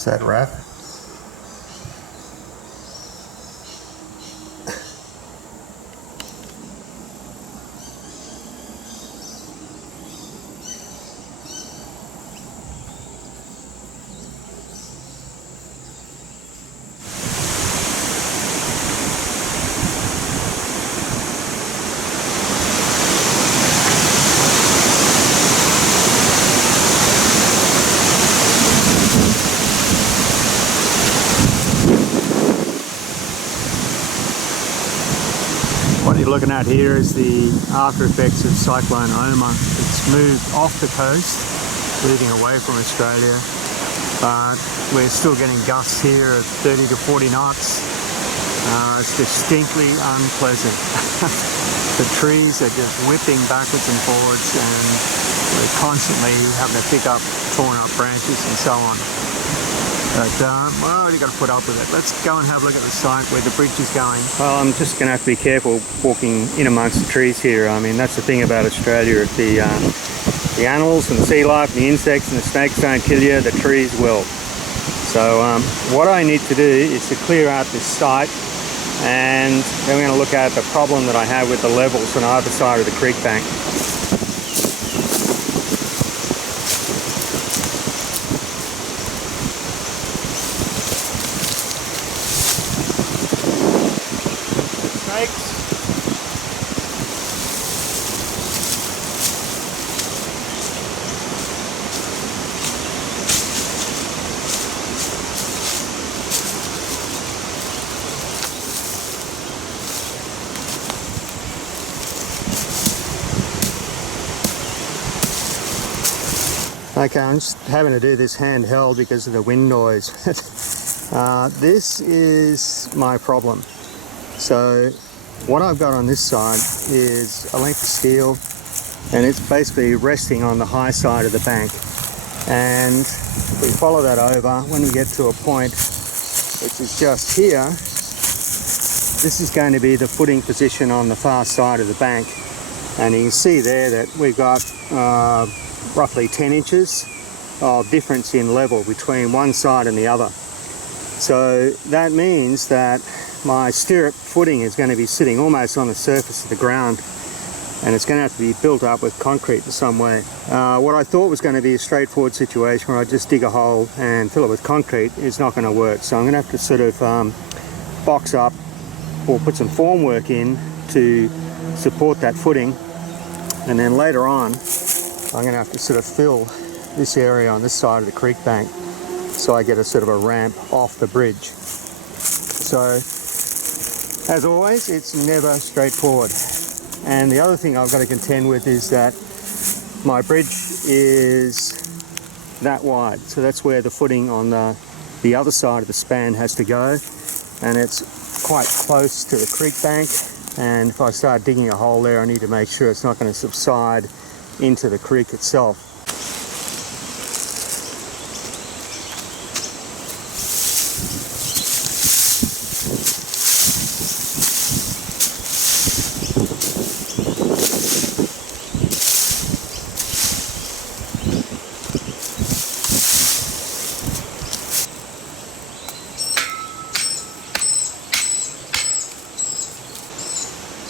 use that wrap. What you're looking at here is the after effects of Cyclone Oma. It's moved off the coast, moving away from Australia, but we're still getting gusts here at 30 to 40 knots. It's distinctly unpleasant. The trees are just whipping backwards and forwards, and we're constantly having to pick up torn up branches and so on. But, well, you've got to put up with it. Let's go and have a look at the site where the bridge is going. Well, I'm just going to have to be careful walking in amongst the trees here. I mean, that's the thing about Australia. If the animals and the sea life and the insects and the snakes don't kill you, the trees will. So what I need to do is to clear out this site, and then we're going to look at the problem that I have with the levels on either side of the creek bank. Okay, I'm just having to do this handheld because of the wind noise. This is my problem. So what I've got on this side is a length of steel, and it's basically resting on the high side of the bank. And if we follow that over, when we get to a point which is just here, this is going to be the footing position on the far side of the bank. And you can see there that we've got roughly 10 inches of difference in level between one side and the other. So that means that my stirrup footing is going to be sitting almost on the surface of the ground, and it's going to have to be built up with concrete in some way. What I thought was going to be a straightforward situation where I just dig a hole and fill it with concrete is not going to work. So I'm going to have to sort of box up or put some formwork in to support that footing, and then later on I'm going to have to sort of fill this area on this side of the creek bank so I get a sort of a ramp off the bridge. So, as always, it's never straightforward. And the other thing I've got to contend with is that my bridge is that wide. So that's where the footing on the other side of the span has to go. And it's quite close to the creek bank. And if I start digging a hole there, I need to make sure it's not going to subside into the creek itself.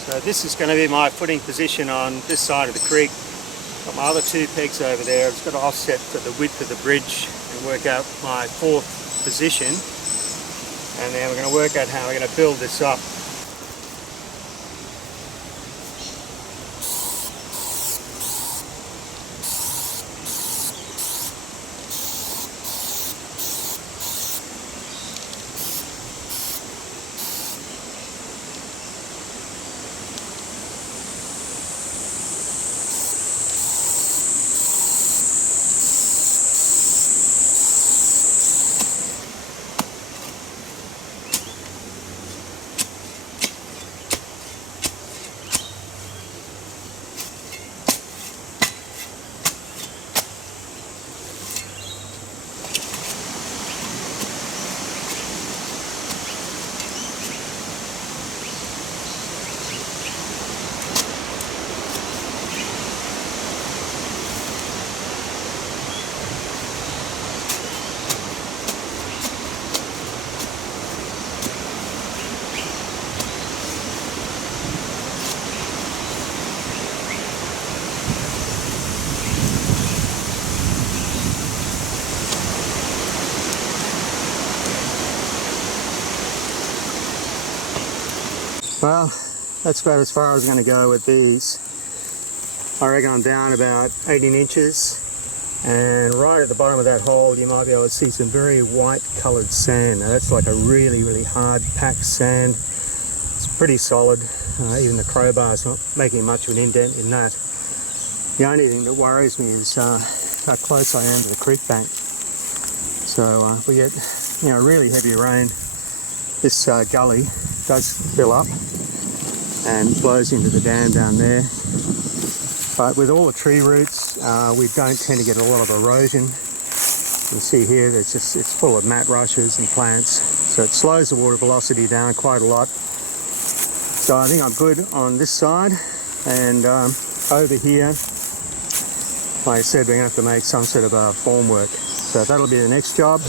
So this is going to be my footing position on this side of the creek. Got my other two pegs over there. I've just got to offset to the width of the bridge and work out my fourth position, and then we're going to work out how we're going to build this up. Well, that's about as far as I'm going to go with these. I reckon I'm down about 18 inches. And right at the bottom of that hole, you might be able to see some very white coloured sand. Now that's like a really, really hard packed sand. It's pretty solid. Even the crowbar's not making much of an indent in that. The only thing that worries me is how close I am to the creek bank. So if we get, really heavy rain, this gully does fill up and flows into the dam down there. But with all the tree roots, we don't tend to get a lot of erosion. You can see here, it's full of mat rushes and plants, so it slows the water velocity down quite a lot. So I think I'm good on this side, and over here, like I said, we're going to have to make some sort of a formwork. So that'll be the next job.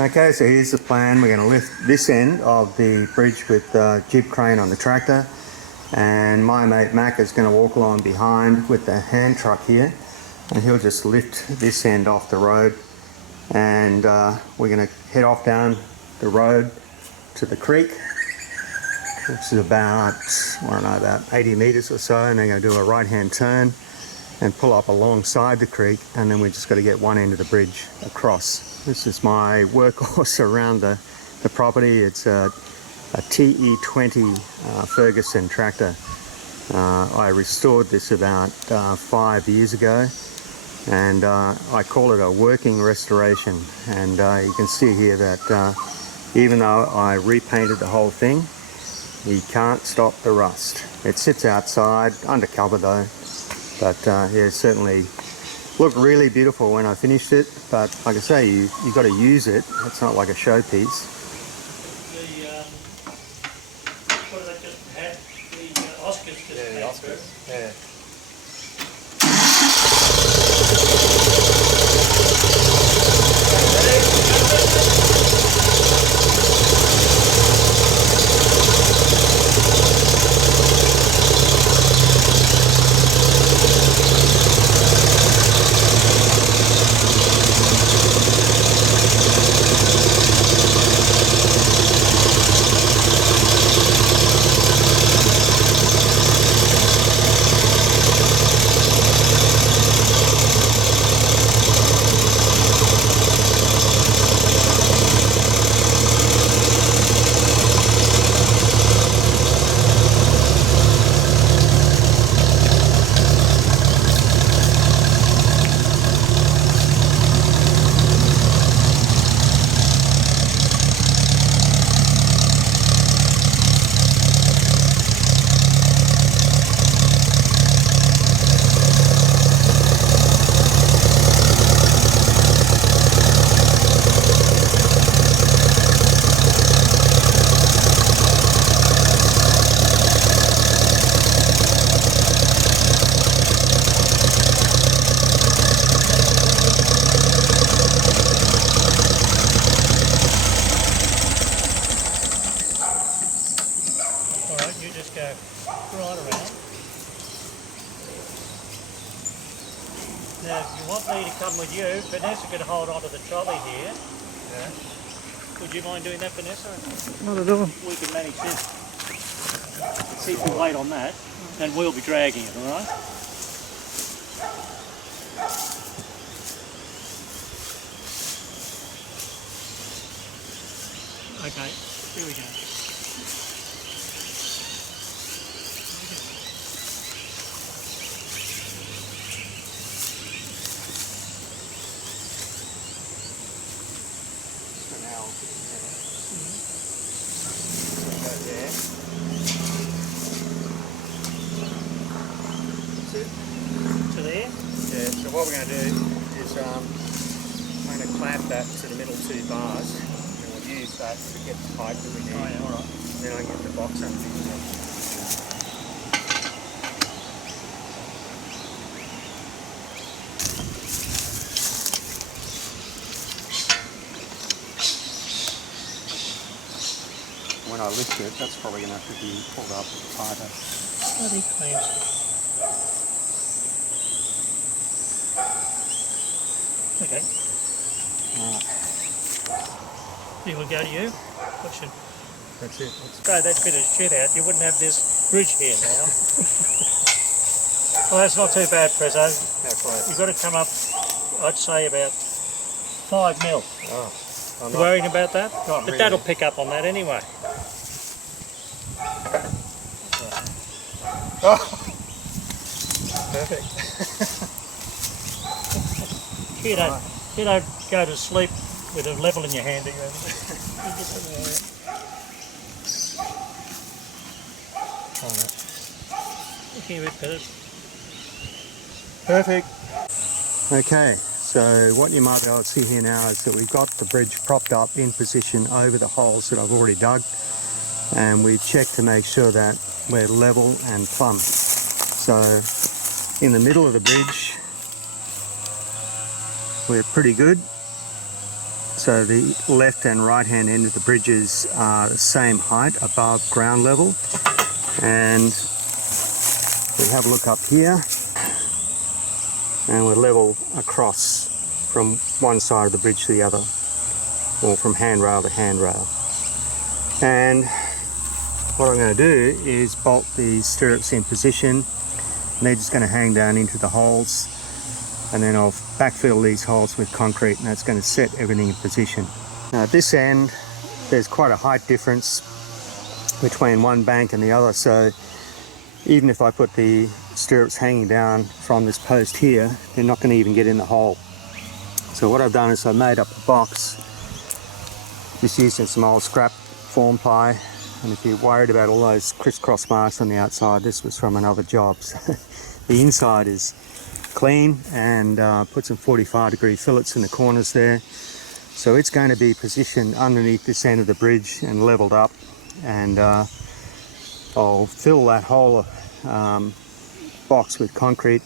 Okay, so here's the plan. We're going to lift this end of the bridge with the jib crane on the tractor, and my mate Mac is going to walk along behind with the hand truck here, and he'll just lift this end off the road, and we're going to head off down the road to the creek, which is about, I don't know, about 80 metres or so, and then going to do a right hand turn and pull up alongside the creek, and then we just got to get one end of the bridge across. This is my workhorse around the property. It's a TE20 Ferguson tractor. I restored this about 5 years ago, and I call it a working restoration. And you can see here that even though I repainted the whole thing, you can't stop the rust. It sits outside, under cover though, but yeah, certainly looked really beautiful when I finished it, but like I say, you got to use it. It's not like a showpiece. What did I just have? The Oscars just the Oscars. Yeah. Now, if you want me to come with you, Vanessa could hold onto the trolley here. Yeah. Would you mind doing that, Vanessa? Not at all. We can manage this. See if we wait on that, and we'll be dragging it, all right? Okay, here we go. bolt it in there. Go there. That's it. To there? Yeah, so what we're going to do is I'm going to clamp that to the middle 2 bars, and we'll use that to get the height that we need. Oh, yeah, alright. Then I can get the box underneath it. When I lift it, that's probably going to have to be pulled up tighter. Bloody clamps. Okay. Right. Here we go to you. What should... That's it. Throw that bit of shit out, you wouldn't have this bridge here now. Well, that's not too bad, Prezzo. How close? You've got to come up, I'd say about 5 mil. Oh, I'm You not, worried about that? not But really. that'll pick up on that anyway. Oh. Perfect. You don't go to sleep with a level in your hand. Perfect. Okay, so what you might be able to see here now is that we've got the bridge propped up in position over the holes that I've already dug, and we've checked to make sure that we're level and plumb. So in the middle of the bridge we're pretty good. So the left and right hand end of the bridges are the same height above ground level, and we have a look up here and we're level across from one side of the bridge to the other, or from handrail to handrail. And what I'm going to do is bolt these stirrups in position, and they're just going to hang down into the holes, and then I'll backfill these holes with concrete, and that's going to set everything in position. Now at this end there's quite a height difference between one bank and the other, so even if I put the stirrups hanging down from this post here, they're not going to even get in the hole. So what I've done is I made up a box just using some old scrap form ply, and if you're worried about all those crisscross marks on the outside, this was from another job. So the inside is clean, and put some 45-degree fillets in the corners there. So it's going to be positioned underneath this end of the bridge and leveled up, and I'll fill that whole box with concrete.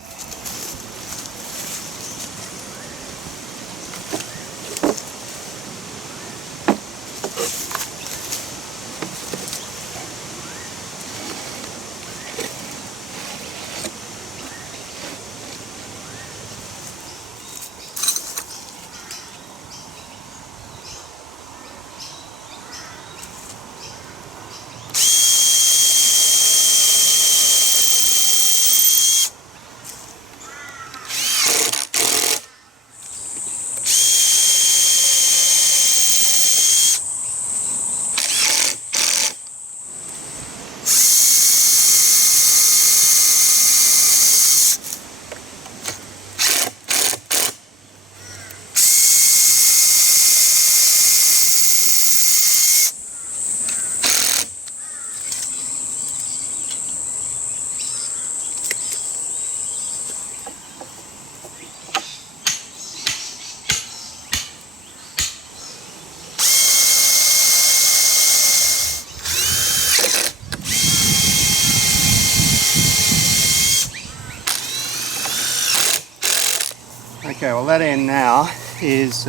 Okay, well that end now is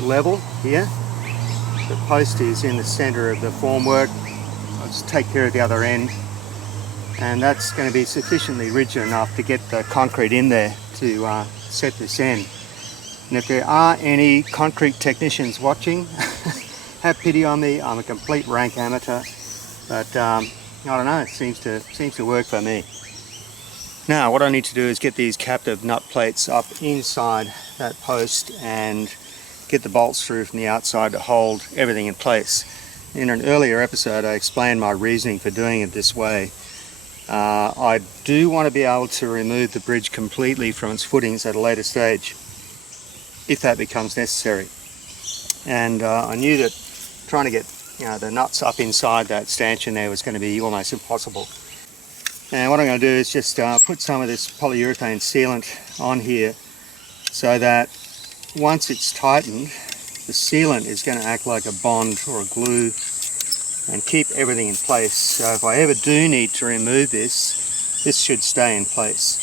level here. The post is in the centre of the formwork. I'll just take care of the other end, and that's going to be sufficiently rigid enough to get the concrete in there to set this end. And if there are any concrete technicians watching, have pity on me. I'm a complete rank amateur, but I don't know, it seems to work for me. Now what I need to do is get these captive nut plates up inside that post and get the bolts through from the outside to hold everything in place. In an earlier episode I explained my reasoning for doing it this way. I do want to be able to remove the bridge completely from its footings at a later stage, if that becomes necessary. And I knew that trying to get the nuts up inside that stanchion there was going to be almost impossible. And what I'm going to do is just put some of this polyurethane sealant on here so that once it's tightened, the sealant is going to act like a bond or a glue and keep everything in place. So if I ever do need to remove this, this should stay in place.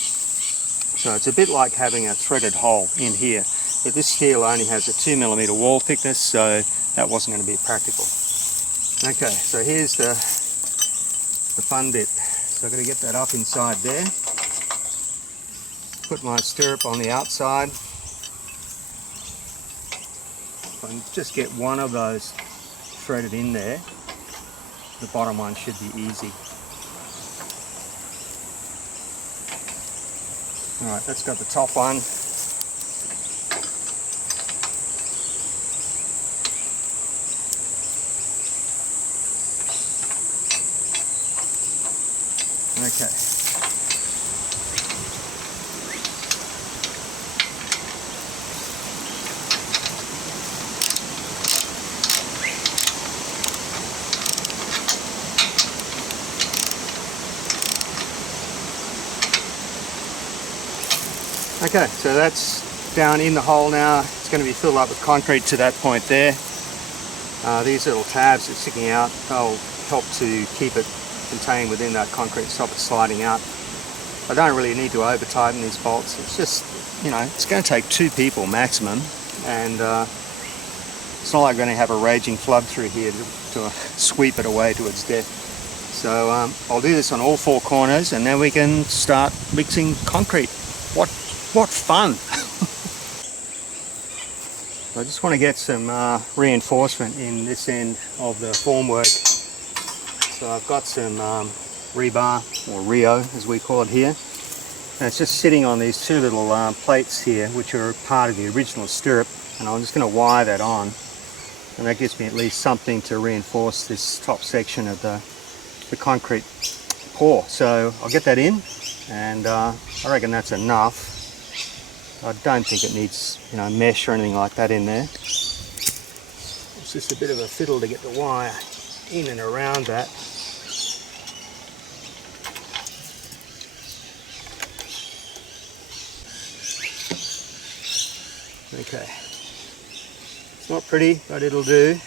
So it's a bit like having a threaded hole in here, but this steel only has a 2mm wall thickness, so that wasn't going to be practical. Okay, so here's the fun bit. So I'm going to get that up inside there, put my stirrup on the outside, and just get one of those threaded in there. The bottom one should be easy. Alright, that's got the top one. Okay. Okay, so that's down in the hole now. It's going to be filled up with concrete to that point there. These little tabs are sticking out. They'll help to keep it contained within that concrete, stop it sliding out. I don't really need to over tighten these bolts. It's just, it's going to take 2 people maximum, and it's not like we're going to have a raging flood through here to sweep it away to its death. So I'll do this on all 4 corners, and then we can start mixing concrete. What fun! I just want to get some reinforcement in this end of the formwork. So I've got some rebar, or Rio as we call it here. And it's just sitting on these 2 little plates here, which are part of the original stirrup. And I'm just going to wire that on. And that gives me at least something to reinforce this top section of the concrete pour. So I'll get that in, and I reckon that's enough. I don't think it needs, mesh or anything like that in there. It's just a bit of a fiddle to get the wire in and around that. Okay. It's not pretty, but it'll do.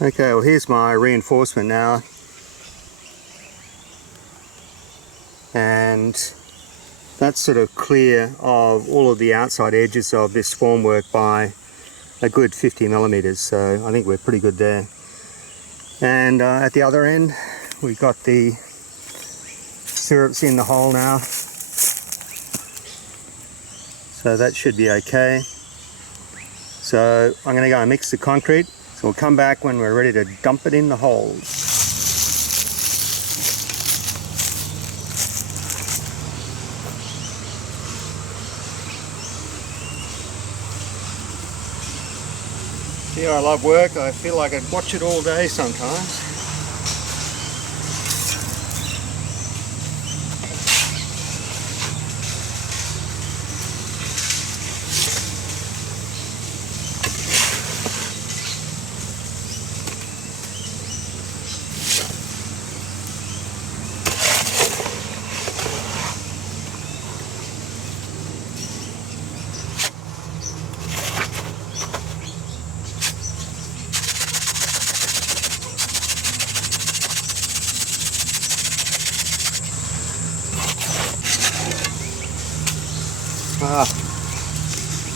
Okay, well here's my reinforcement now. And that's sort of clear of all of the outside edges of this formwork by a good 50mm, so I think we're pretty good there. And at the other end, we've got the stirrups in the hole now, so that should be okay. So I'm going to go and mix the concrete, so we'll come back when we're ready to dump it in the holes. Yeah, I love work. I feel like I'd watch it all day sometimes.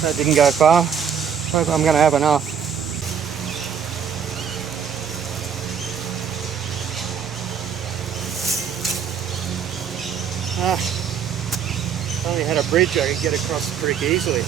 That didn't go far. Hope I'm going to have enough. If I only had a bridge, I could get across the creek easily.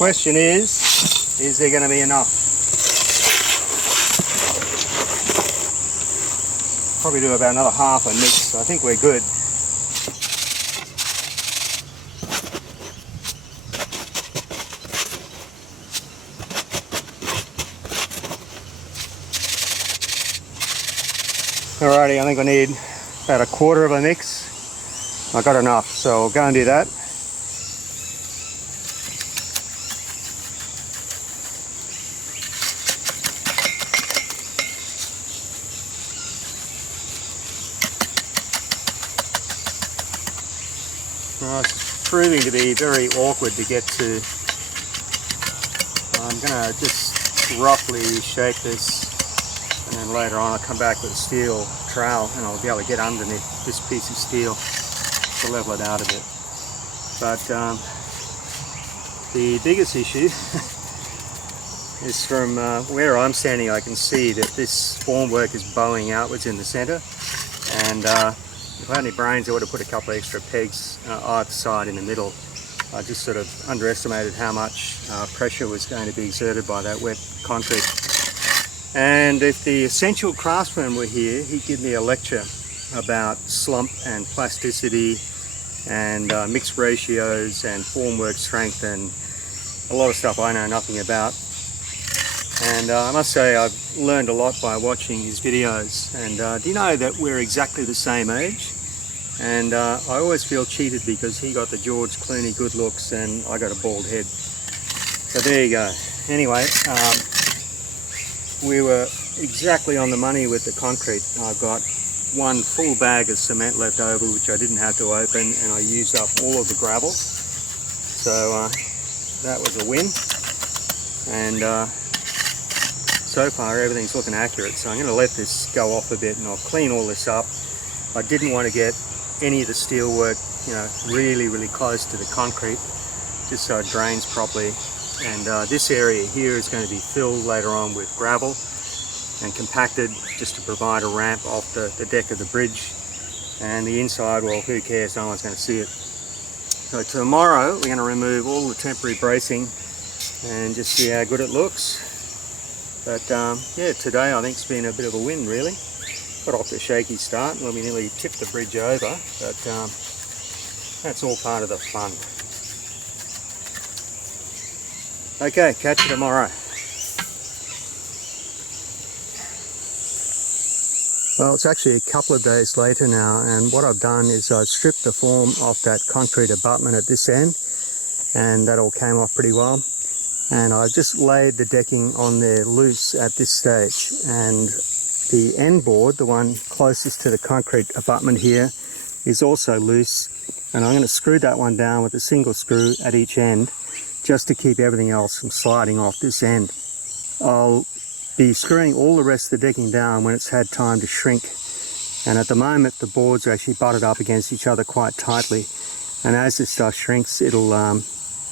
question is there going to be enough? Probably do about another half a mix. I think we're good. Alrighty, I think I need about a quarter of a mix. I got enough, so I'll go and do that. It's proving to be very awkward to get to. I'm going to just roughly shape this, and then later on I'll come back with a steel trowel and I'll be able to get underneath this piece of steel to level it out a bit. But the biggest issue is from where I'm standing. I can see that this formwork is bowing outwards in the centre, and if I had any brains I would have put a couple of extra pegs either side in the middle. I just sort of underestimated how much pressure was going to be exerted by that wet concrete. And if the essential craftsman were here, he'd give me a lecture about slump and plasticity and mixed ratios and formwork strength and a lot of stuff I know nothing about. And I must say I've learned a lot by watching his videos. And do you know that we're exactly the same age? And I always feel cheated because he got the George Clooney good looks and I got a bald head. So there you go. Anyway, we were exactly on the money with the concrete. I've got one full bag of cement left over which I didn't have to open, and I used up all of the gravel. So that was a win. And so far everything's looking accurate. So I'm going to let this go off a bit and I'll clean all this up. I didn't want to get any of the steel work, you know, really close to the concrete, just so it drains properly. And this area here is going to be filled later on with gravel and compacted just to provide a ramp off the deck of the bridge. And the inside, well, who cares, no one's going to see it. So tomorrow we're going to remove all the temporary bracing and just see how good it looks. But yeah, today I think it's been a bit of a win really. Got off to a shaky start when we nearly tipped the bridge over, but that's all part of the fun. Okay, catch you tomorrow. Well, it's actually a couple of days later now, and what I've done is I've stripped the form off that concrete abutment at this end, and that all came off pretty well. And I've just laid the decking on there loose at this stage, and the end board, the one closest to the concrete abutment here, is also loose, and I'm going to screw that one down with a single screw at each end just to keep everything else from sliding off this end. I'll be screwing all the rest of the decking down when it's had time to shrink, and at the moment the boards are actually butted up against each other quite tightly, and as this stuff shrinks it'll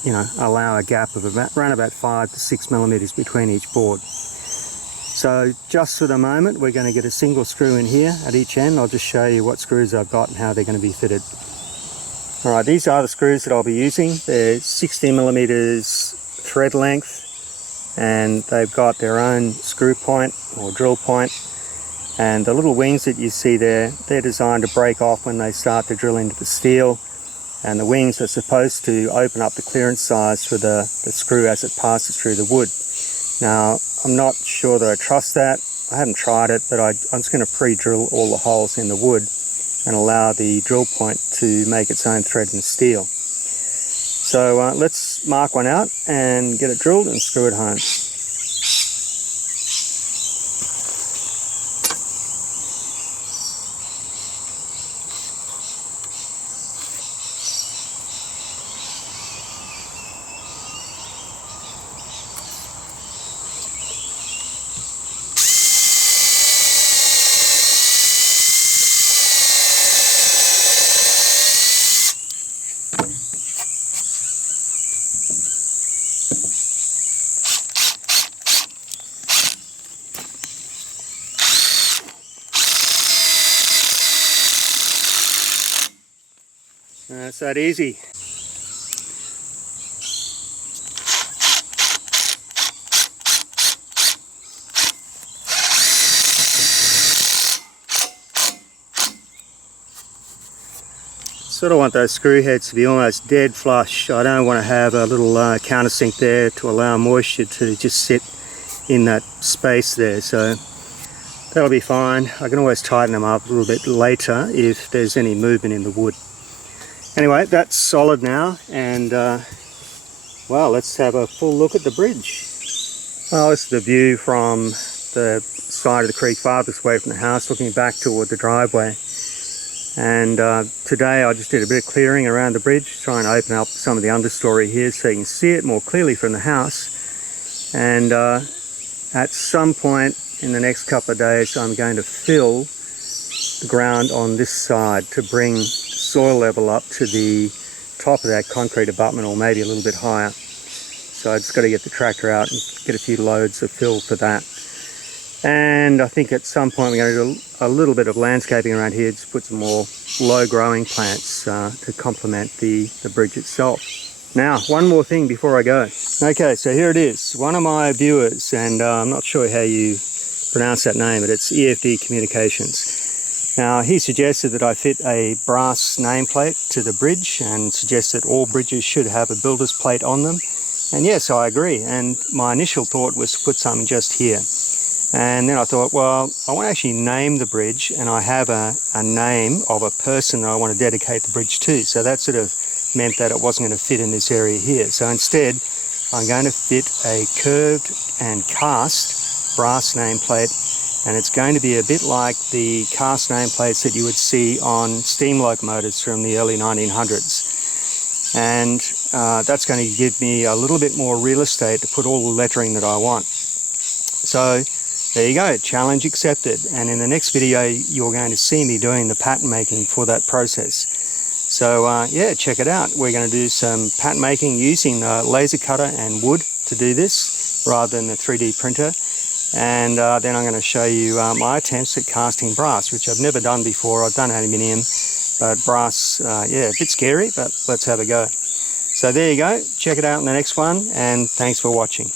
you know, allow a gap of around about 5 to 6 millimeters between each board. So just for the moment we're going to get a single screw in here at each end. I'll just show you what screws I've got and how they're going to be fitted. Alright, these are the screws that I'll be using. They're 60 millimeters thread length, and they've got their own screw point or drill point, and the little wings that you see there, they're designed to break off when they start to drill into the steel, and the wings are supposed to open up the clearance size for the screw as it passes through the wood. Now, I'm not sure that I trust that. I haven't tried it, but I'm just going to pre-drill all the holes in the wood and allow the drill point to make its own thread and steel. So let's mark one out and get it drilled and screw it home. It's that easy. sort of want those screw heads to be almost dead flush. I don't want to have a little countersink there to allow moisture to just sit in that space there. So that'll be fine. I can always tighten them up a little bit later if there's any movement in the wood. Anyway, that's solid now, and well, let's have a full look at the bridge. Well, this is the view from the side of the creek farthest away from the house, looking back toward the driveway. And today I just did a bit of clearing around the bridge, trying to open up some of the understory here so you can see it more clearly from the house. And at some point in the next couple of days, I'm going to fill the ground on this side to bring soil level up to the top of that concrete abutment, or maybe a little bit higher. So I just got to get the tractor out and get a few loads of fill for that. And I think at some point we're going to do a little bit of landscaping around here, just put some more low growing plants to complement the bridge itself. Now, one more thing before I go. Okay, so here it is. One of my viewers, and I'm not sure how you pronounce that name, but it's EFD Communications. Now, he suggested that I fit a brass nameplate to the bridge and suggested all bridges should have a builder's plate on them. And yes, I agree. And my initial thought was to put something just here. And then I thought, well, I want to actually name the bridge, and I have a name of a person that I want to dedicate the bridge to. So that sort of meant that it wasn't going to fit in this area here. So instead, I'm going to fit a curved and cast brass nameplate, and it's going to be a bit like the cast nameplates that you would see on steam locomotives from the early 1900s. And that's going to give me a little bit more real estate to put all the lettering that I want. So there you go, challenge accepted. And in the next video, you're going to see me doing the pattern making for that process. So yeah, check it out. We're going to do some pattern making using the laser cutter and wood to do this, rather than the 3D printer. And then I'm going to show you my attempts at casting brass, which I've never done before. I've done aluminium, but brass, yeah, a bit scary, but let's have a go. So there you go, check it out in the next one, and thanks for watching.